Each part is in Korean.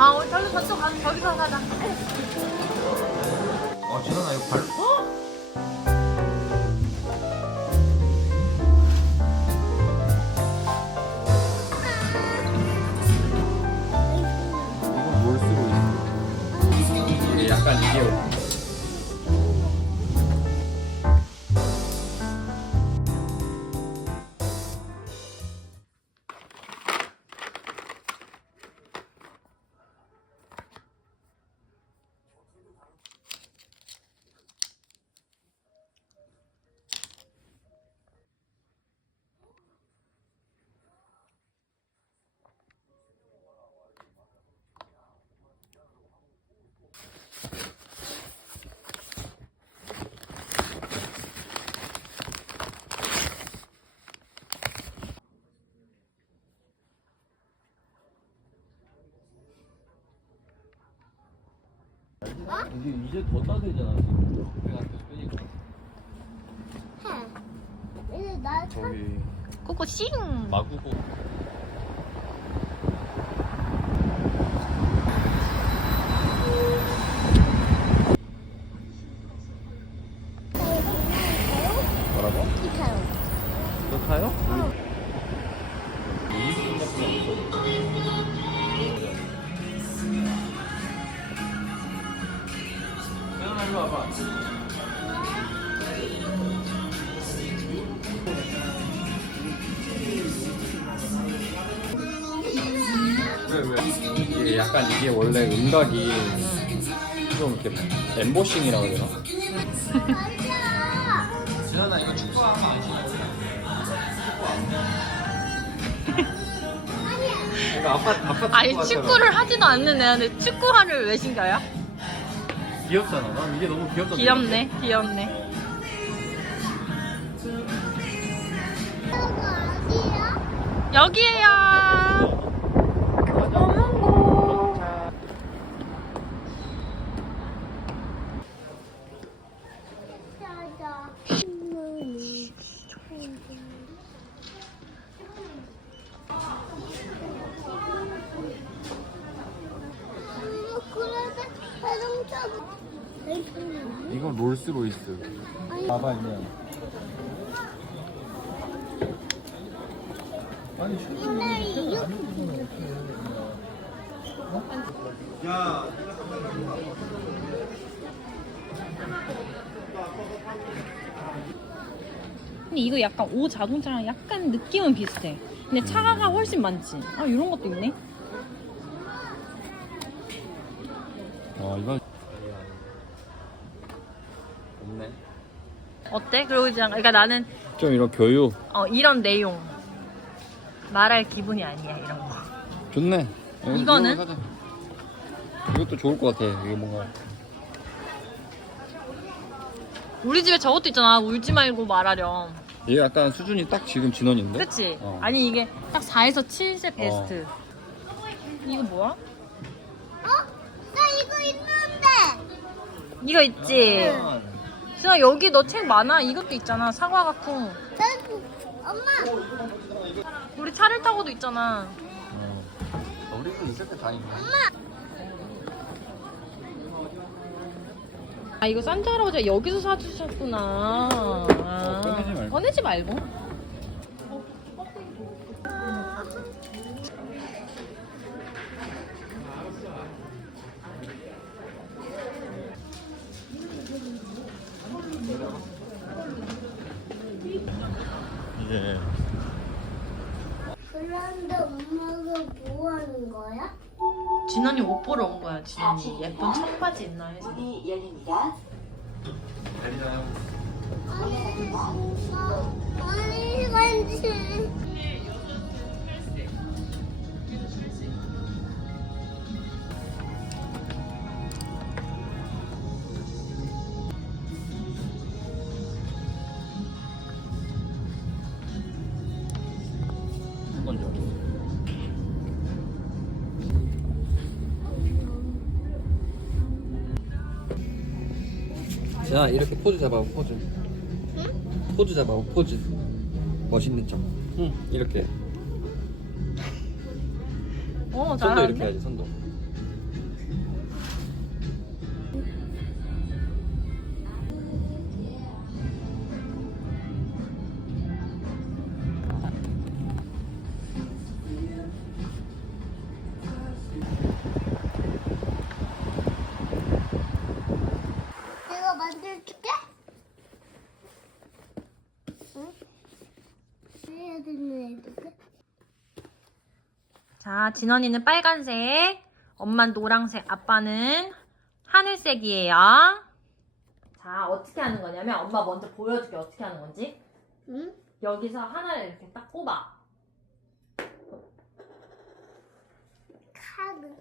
아 우리 저기 저쪽 가 저기서 가자. 아 지현아 이거 발 이건 뭘 쓰고 있어? 이게 약간 이게 이게 이제 더 따뜻해잖아 지금 내가 끄니까 해. 이제 나 저기 꼬꼬 싱. 마구고 뭐라고? 타요. 너 타요? 우 일로 와봐 왜 왜? 이게 약간 이게 원래 음각이 좀 이렇게 엠보싱이라고 해야 되나? 지현아 이거 축구하는 거 아니지? 그러니까 아빠 아빠 아니. 축구를 하지도 않는 애한테 축구화를 왜 신겨요? 귀엽잖아. 난 이게 너무 귀엽다. 귀엽네, 귀엽네. 여기에요. 짜자. 음, 그래도 자동차. 이건 롤스로이스. 봐봐 이제. 아니 이렇게 근데 이거 약간 오 자동차랑 약간 느낌은 비슷해. 근데 차가 훨씬 많지. 아 이런 것도 있네. 아 이건 없네. 어때? 그리고 이제 그러니까 나는 좀 이런 교육 어, 이런 내용 말할 기분이 아니야 이런 거. 좋네. 이거는? 이거 사자. 이것도 좋을 것 같아. 이게 뭔가 우리 집에 저것도 있잖아. 울지 말고 말하렴. 얘 약간 수준이 딱 지금 진원인데. 그치? 어. 아니 이게 딱 4에서 7세 베스트. 이거 뭐야? 어? 나 이거 있는데. 이거 있지? 아, 수아 여기 너 책 많아. 이것도 있잖아. 사과 같고. 엄마. 우리 차를 타고도 있잖아. 어. 우리도 있을 때 다니고. 아 이거 산타 할아버지가 여기서 사주셨구나. 아, 꺼내지 말고. 꺼내지 말고. 온 거야. 진원이 예쁜 청바지 있나 해서. 문이 열립니다. 내리나요? 아니, 어, 아니, 간지. 한번 자 이렇게 포즈 잡아 포즈. 포즈 잡아 포즈. 멋있는 척. 응 이렇게. 어 손도 이렇게 잘하는데? 해야지 손도. 자, 진원이는 빨간색, 엄마는 노랑색, 아빠는 하늘색이에요. 자, 어떻게 하는 거냐면 엄마 먼저 보여줄게 어떻게 하는 건지. 응? 여기서 하나를 이렇게 딱 꼽아. 카드.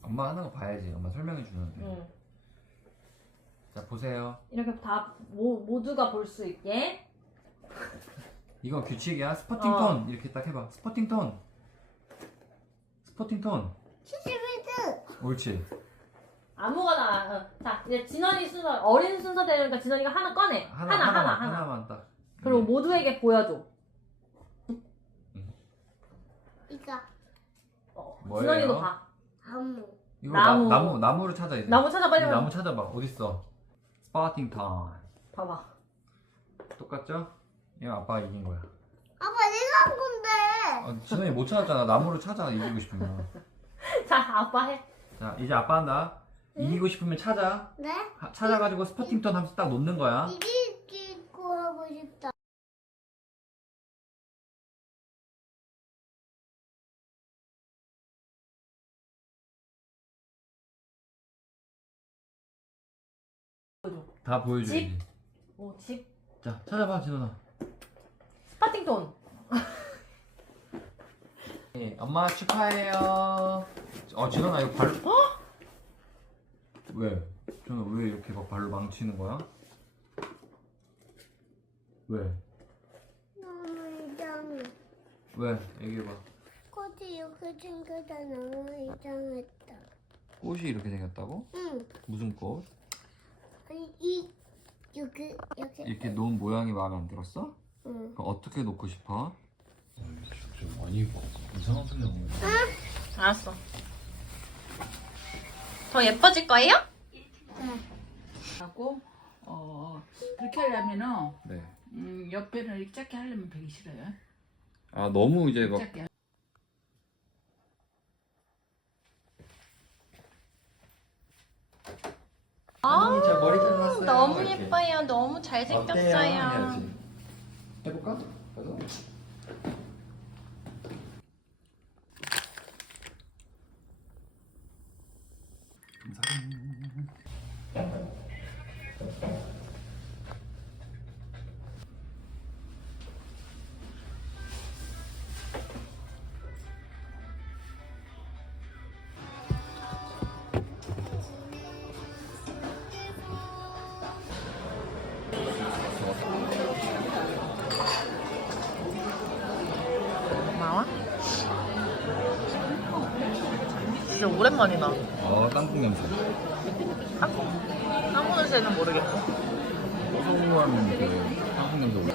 엄마 하는 거 봐야지. 엄마 설명해 주는데. 응. 자 보세요. 이렇게 다 모, 모두가 볼 수 있게. 이거 규칙이야. 스포팅 어. 톤 이렇게 딱 해봐. 스포팅 톤. 스포팅 톤. 71드. 옳지. 아무거나. 어. 자, 이제 진원이 순서, 어린 순서 되니까 진원이가 하나 꺼내. 하나, 하나, 하나. 하나만, 하나 만 딱. 그리고 네. 모두에게 보여줘. 이거 어, 뭐예요? 진원이도 봐. 아무. 이거 나무. 나, 나무 나무를 찾아 이제. 나무 찾아, 빨리 이 빨리. 나무 찾아봐. 어디 있어? 스포팅 톤. 봐봐. 똑같죠? 이거 아빠가 이긴 거야. 아빠 내가 한 건데. 아, 진원이 못 찾았잖아. 나무를 찾아 이기고 싶으면. 자, 아빠 해. 자 이제 아빠 한다. 이기고 싶으면 찾아. 네? 하- 찾아가지고 스포팅 톤 하면서 딱 놓는 거야. 이기고 하고 싶다. 다 보여줘야지. 오, 집. 자 찾아봐 진원아. 스파팅톤. 네, 엄마 축하해요. 어 진원아 이거 발로. 왜? 저는 왜 이렇게 막 발로 망치는 거야? 왜? 너무 이상해. 왜? 얘기해봐. 꽃이 이렇게 생겨서 너무 이상했다. 꽃이 이렇게 생겼다고? 응. 무슨 꽃? 아니 이 여기 여기. 이렇게 놓은 모양이 마음에 안 들었어? 응. 어떻게 놓고 싶어? 좀 많이 입어. 이상한 소리 나고. 알았어. 더 예뻐질 거예요? 하고 어 그렇게 하려면은 네. 음, 옆에는 이렇게 작게 하려면 되게 싫어요. 아 너무 이제 막 작게. 아, 머리 잘랐어요. 너무 이렇게. 예뻐요. 너무 어때요? 잘생겼어요. 해야지. 해볼까? 가서. 오랜만이다. 어 땅콩 냄새. 한국 한국 냄새는 모르겠고. 고소한 그 땅콩 냄새 올라.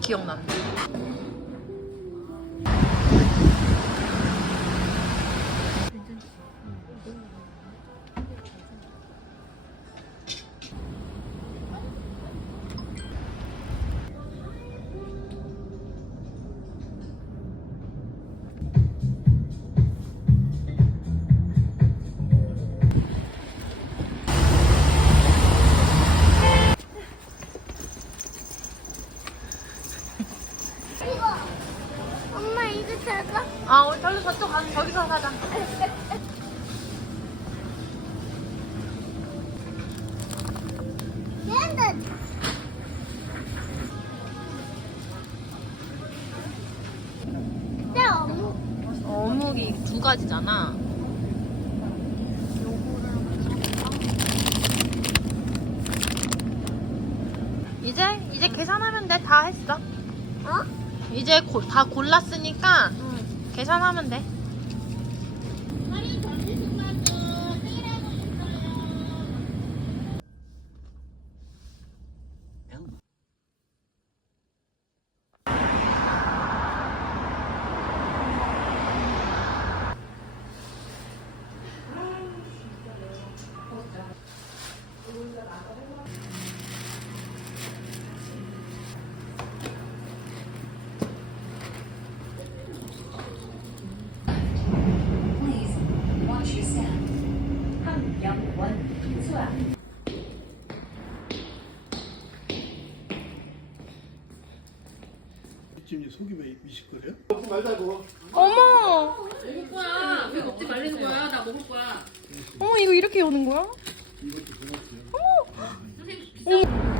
기억난 이거. 엄마 이거 찾아. 아, 우리 저기 저쪽 가, 저기서 사자. 얘는 내 어묵. 어묵이 두 가지잖아. 이제 이제 계산하면 돼. 다 했어. 어? 이제 고- 다 골랐으니까 응. 계산하면 돼. 이제 속이 왜 미식거려? 어머! 먹을 거야. 왜 먹지 말라는 거야? 나 먹을 거야. 어머, 이거 이렇게 여는 거야? 이것도 고맙고요.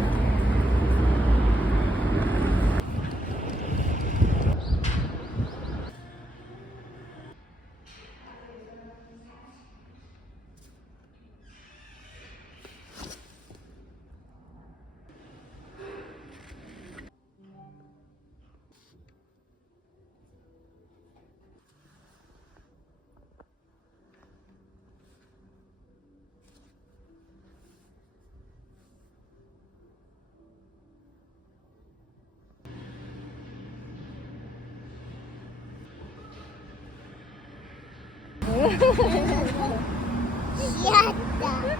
귀엽다.